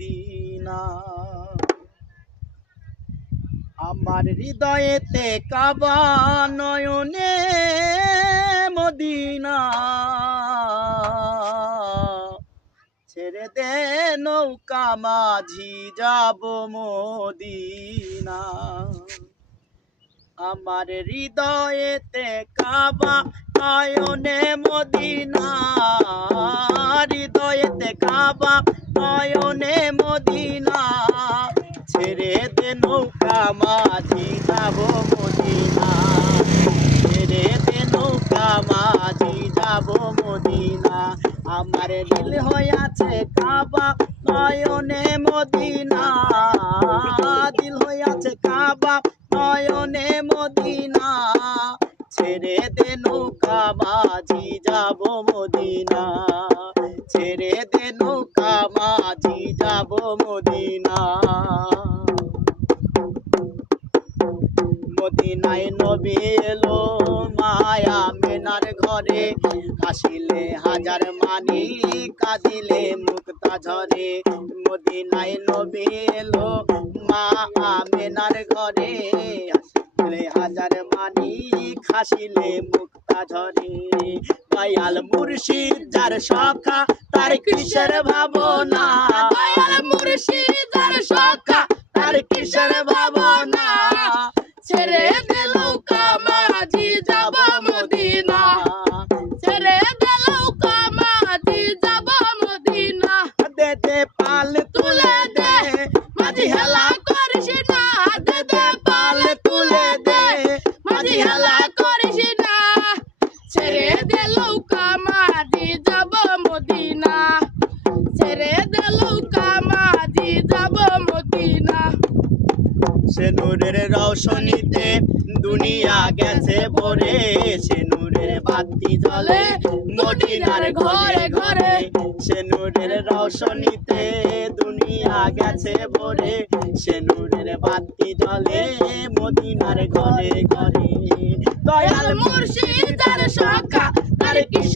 Medina. আমার হৃদয়েতে কাবা, নয়নে Medina. ছেড়ে দে নৌকা মাঝি, যাব মদিনা। আমার হৃদয়েতে কাবা, নয়নে মদিনা। হৃদয়েতে কাবা, নয়নে মদিনা। ছেড়ে দে নৌকা মাঝি, যাব মদিনা। ছেড়ে দে নৌকা মাঝি, যাব মদিনা। আমার দিল হইয়াছে কাবা, নয়নে মদিনা। দিল হইয়াছে কাবা, নয়নে মদিনা। ছেড়ে দে নৌকা মাঝি, যাব মদিনা। ছেড়ে দে নৌকা মাঝি, যাব মদিনা। মদিনায় নবী এলো মায়া মেনার ঘরে। হাসিলে হাজার মানি, কাঁদিলে মুক্তা ঝরে। মদিনায় নবী এলো মা আমেনার ঘরে। হাসিলে হাজার মানি, হাসিলে মুক্তা ঝরে। দয়াল মুর্শিদ যার সখা, তার কিসের ভাবনা। দয়াল মুর্শিদ যার সখা, তার কিসের ভাবনা। ছেড়ে দে নৌকা মাঝি, যাব মদিনা। ছেড়ে দে নৌকা মাঝি, যাব মদিনা। দে দে পাল তুলে দে, মাঝি হেলা করিস না। দে দে পাল তুলে দে, মাঝি হেলা করিস না। ছেড়ে দে নৌকা মাঝি, যাব মদিনা। ছেড়ে দে নৌকা মাঝি, যাব মদিনা। সে নূরের রৌশনীতে দুনিয়া গেছে ভরে। সে নূরের বাতি জ্বলে মদিনার ঘরে ঘরে। সে নূরের রৌশনীতে দুনিয়া গেছে ভরে। সে নূরের বাতি জ্বলে মদিনার ঘরে ঘরে। দয়াল মুর্শিদ যার সখা, তার কি